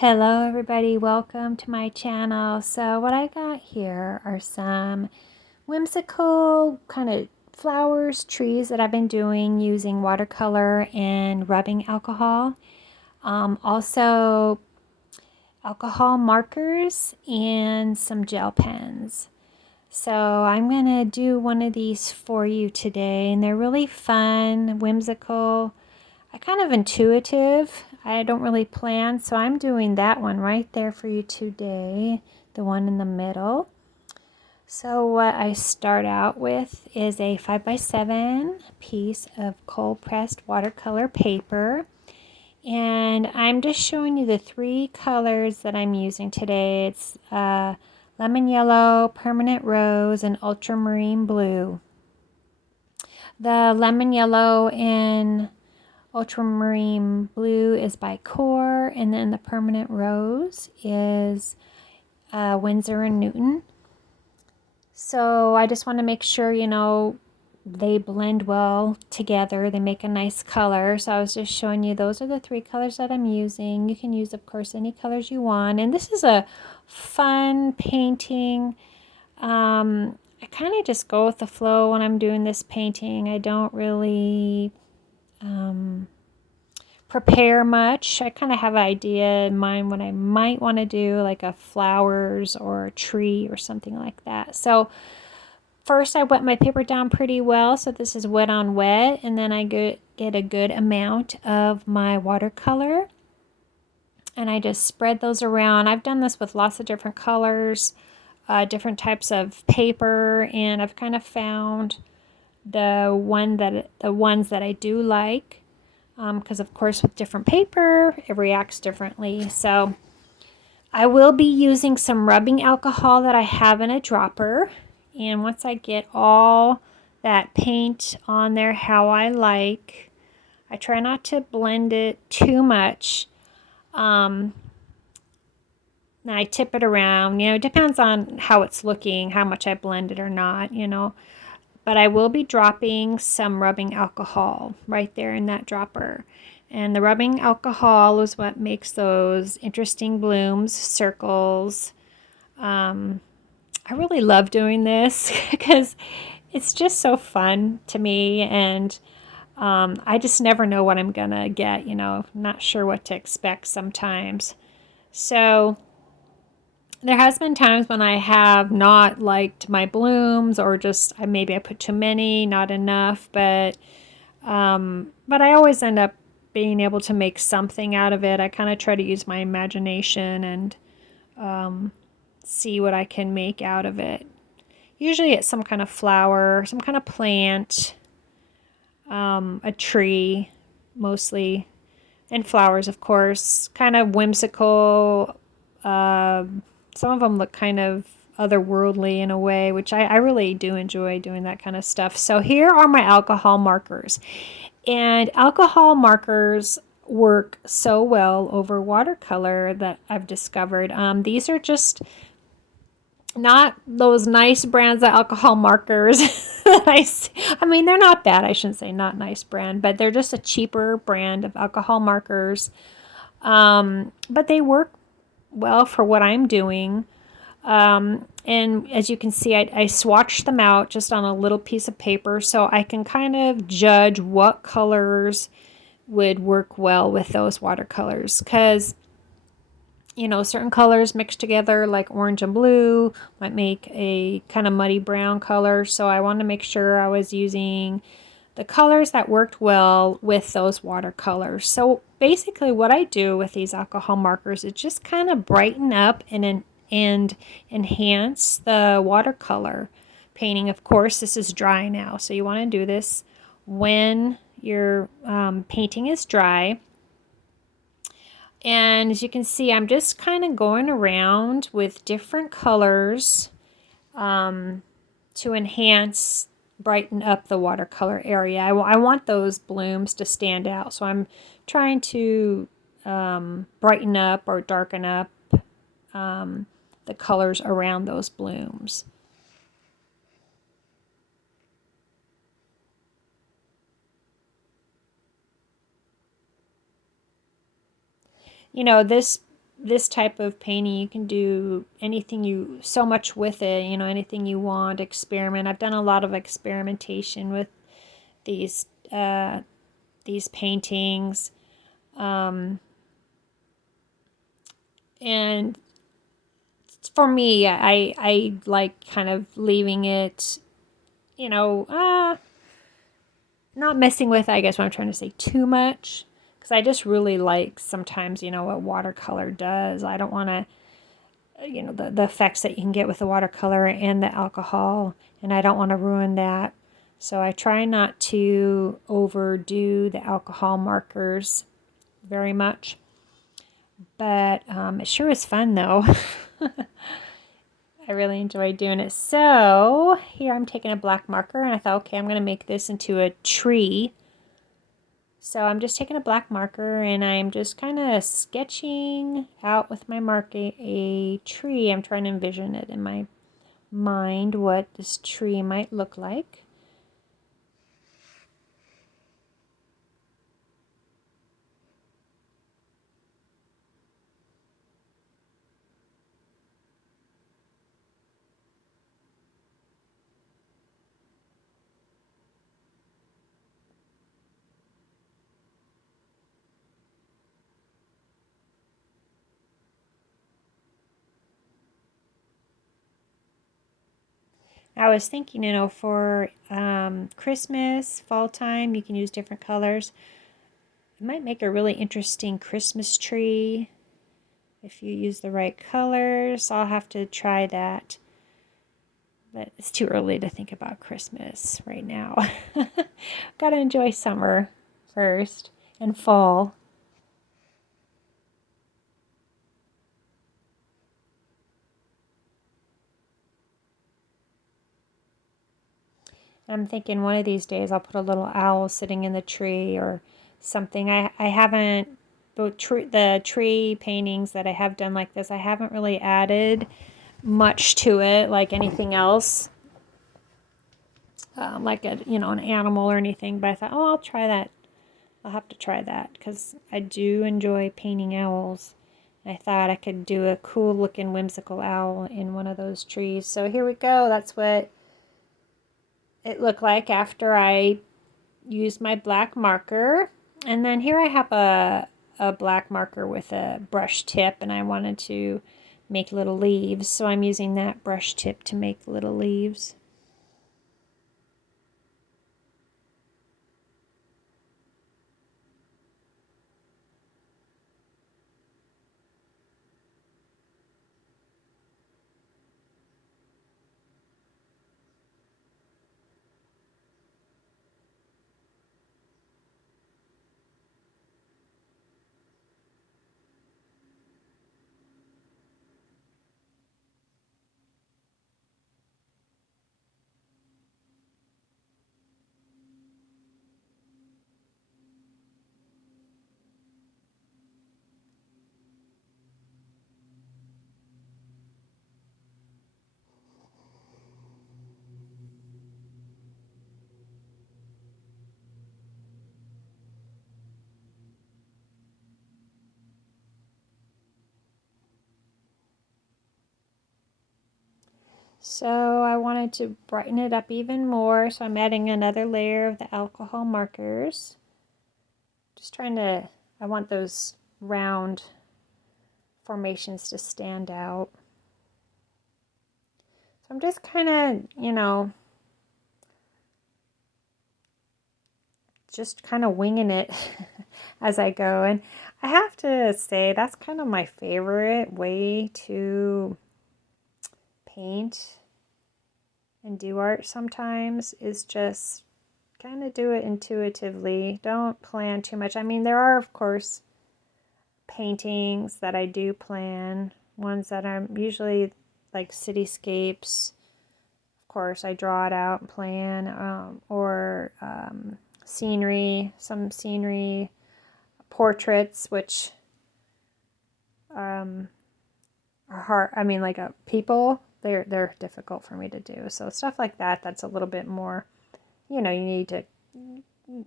Hello everybody, welcome to my channel. So what I got here are some whimsical kind of flowers, trees that I've been doing using watercolor and rubbing alcohol. Also alcohol markers and some gel pens. So I'm going to do one of these for you today, and they're really fun, whimsical, kind of intuitive. I don't really plan, so I'm doing that one right there for you today, the one in the middle. So what I start out with is a 5x7 piece of cold pressed watercolor paper. And I'm just showing you the three colors that I'm using today. It's lemon yellow, permanent rose, and ultramarine blue. The lemon yellow and ultramarine blue is by Core, and then the permanent rose is Winsor and Newton. So I just want to make sure, they blend well together. They make a nice color. So I was just showing you those are the three colors that I'm using. You can use, of course, any colors you want. And this is a fun painting. I kind of just go with the flow when I'm doing this painting. I don't really prepare much. I kind of have an idea in mind what I might want to do, like a flowers or a tree or something like that. So first I wet my paper down pretty well, so this is wet on wet, and then I get a good amount of my watercolor, and I just spread those around. I've done this with lots of different colors, different types of paper, and I've kind of found the ones that I do like, because of course with different paper it reacts differently. So I will be using some rubbing alcohol that I have in a dropper, and once I get all that paint on there how I like, I try not to blend it too much. And I tip it around. It depends on how it's looking, how much I blend it or not, But I will be dropping some rubbing alcohol right there in that dropper. And the rubbing alcohol is what makes those interesting blooms, circles. I really love doing this because it's just so fun to me, and I just never know what I'm gonna get, not sure what to expect sometimes. So there has been times when I have not liked my blooms, or just maybe I put too many, not enough, but I always end up being able to make something out of it. I kind of try to use my imagination and see what I can make out of it. Usually it's some kind of flower, some kind of plant, a tree, mostly, and flowers, of course. Kind of whimsical. Some of them look kind of otherworldly in a way, which I really do enjoy doing that kind of stuff. So here are my alcohol markers. And alcohol markers work so well over watercolor that I've discovered. These are just not those nice brands of alcohol markers that I see. I mean, they're not bad. I shouldn't say not nice brand, but they're just a cheaper brand of alcohol markers. But they work well for what I'm doing. And as you can see, I swatched them out just on a little piece of paper, so I can kind of judge what colors would work well with those watercolors, because certain colors mixed together, like orange and blue, might make a kind of muddy brown color. So I wanted to make sure I was using the colors that worked well with those watercolors. So basically what I do with these alcohol markers is just kind of brighten up and enhance the watercolor painting. Of course, this is dry now, so you want to do this when your painting is dry. And as you can see, I'm just kind of going around with different colors to enhance, brighten up the watercolor area. I want those blooms to stand out, so I'm trying to brighten up or darken up the colors around those blooms. This this type of painting, you can do anything so much with it, anything you want, experiment. I've done a lot of experimentation with these paintings. And for me, I like kind of leaving it, not messing with, I guess what I'm trying to say, too much. Because I just really like sometimes, what watercolor does. I don't want to, the effects that you can get with the watercolor and the alcohol. And I don't want to ruin that. So I try not to overdo the alcohol markers very much. But it sure is fun, though. I really enjoy doing it. So here I'm taking a black marker, and I thought, okay, I'm going to make this into a tree. So I'm just taking a black marker, and I'm just kind of sketching out with my marker a tree. I'm trying to envision it in my mind, what this tree might look like. I was thinking, for Christmas, fall time, you can use different colors. It might make a really interesting Christmas tree if you use the right colors. I'll have to try that. But it's too early to think about Christmas right now. Gotta enjoy summer first and fall. I'm thinking one of these days I'll put a little owl sitting in the tree or something. I haven't, the tree paintings that I have done like this, I haven't really added much to it like anything else. Like an animal or anything, but I thought, oh, I'll try that. I'll have to try that because I do enjoy painting owls. I thought I could do a cool looking whimsical owl in one of those trees. So here we go. That's what it looked like after I used my black marker. And then here I have a black marker with a brush tip, and I wanted to make little leaves. So I'm using that brush tip to make little leaves. So I wanted to brighten it up even more, so I'm adding another layer of the alcohol markers. Just trying to, I want those round formations to stand out. So I'm just kind of, just kind of winging it as I go. And I have to say, that's kind of my favorite way to paint and do art sometimes, is just kind of do it intuitively. Don't plan too much. I mean, there are, of course, paintings that I do plan, ones that I'm usually like cityscapes. Of course, I draw it out and plan, or scenery, some scenery, portraits, which are hard. I mean, like people, they're difficult for me to do. So stuff like that, that's a little bit more, you need to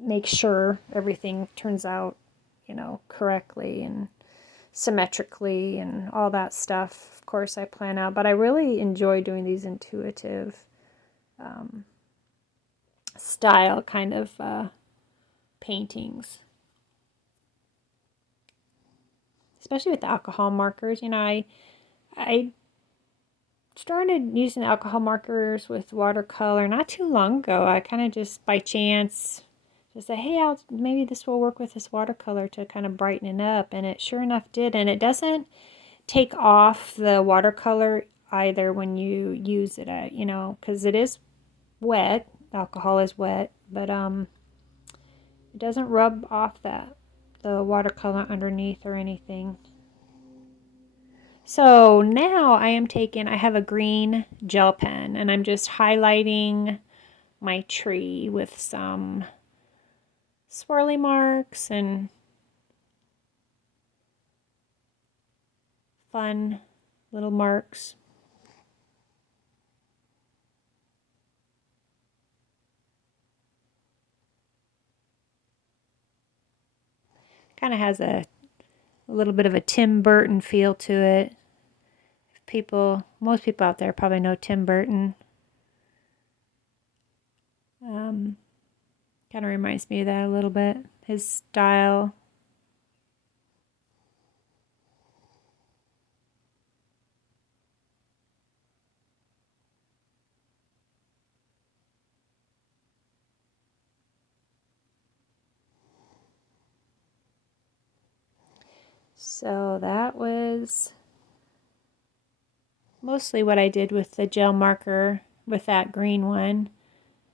make sure everything turns out, correctly and symmetrically and all that stuff. Of course, I plan out, but I really enjoy doing these intuitive style kind of paintings, especially with the alcohol markers. You know, I started using alcohol markers with watercolor not too long ago. I kind of just by chance just said, hey, maybe this will work with this watercolor to kind of brighten it up, and it sure enough did. And it doesn't take off the watercolor either when you use it, you know, because it is wet. Alcohol is wet, but it doesn't rub off the watercolor underneath or anything. So now I have a green gel pen, and I'm just highlighting my tree with some swirly marks and fun little marks. Kind of has a little bit of a Tim Burton feel to it. Most people out there probably know Tim Burton. Kind of reminds me of that a little bit. His style. So that was mostly what I did with the gel marker with that green one.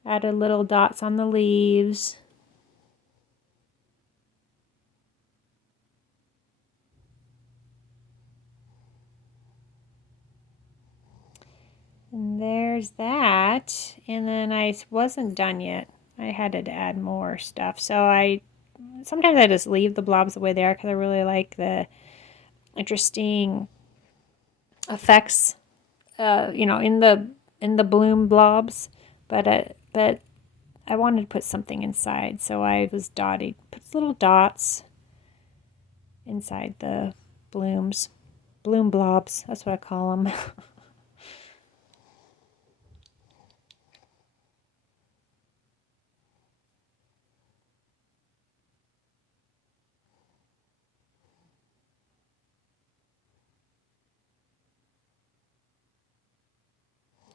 Added little dots on the leaves. And there's that. And then I wasn't done yet. I had to add more stuff. So sometimes I just leave the blobs the way they are because I really like the interesting effects, you know, in the bloom blobs. But I wanted to put something inside, so I was put little dots inside the bloom blobs. That's what I call them.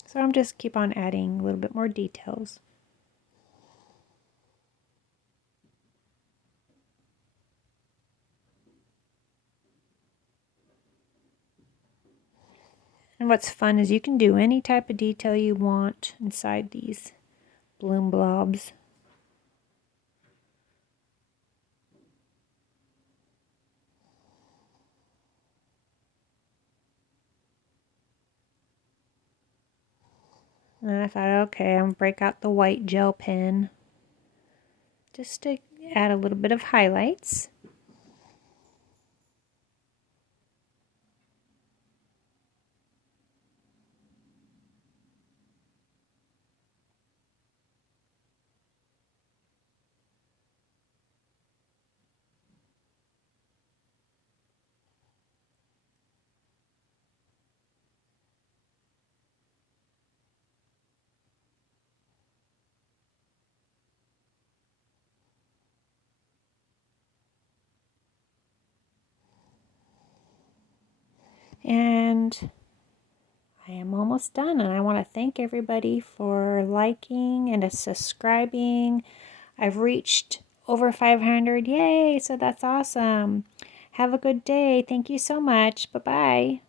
So I'm just keep on adding a little bit more details. And what's fun is you can do any type of detail you want inside these bloom blobs. And I thought, okay, I'm going to break out the white gel pen just to add a little bit of highlights. And I am almost done, and I want to thank everybody for liking and subscribing. I've reached over 500. Yay! So that's awesome. Have a good day. Thank you so much. Bye-bye.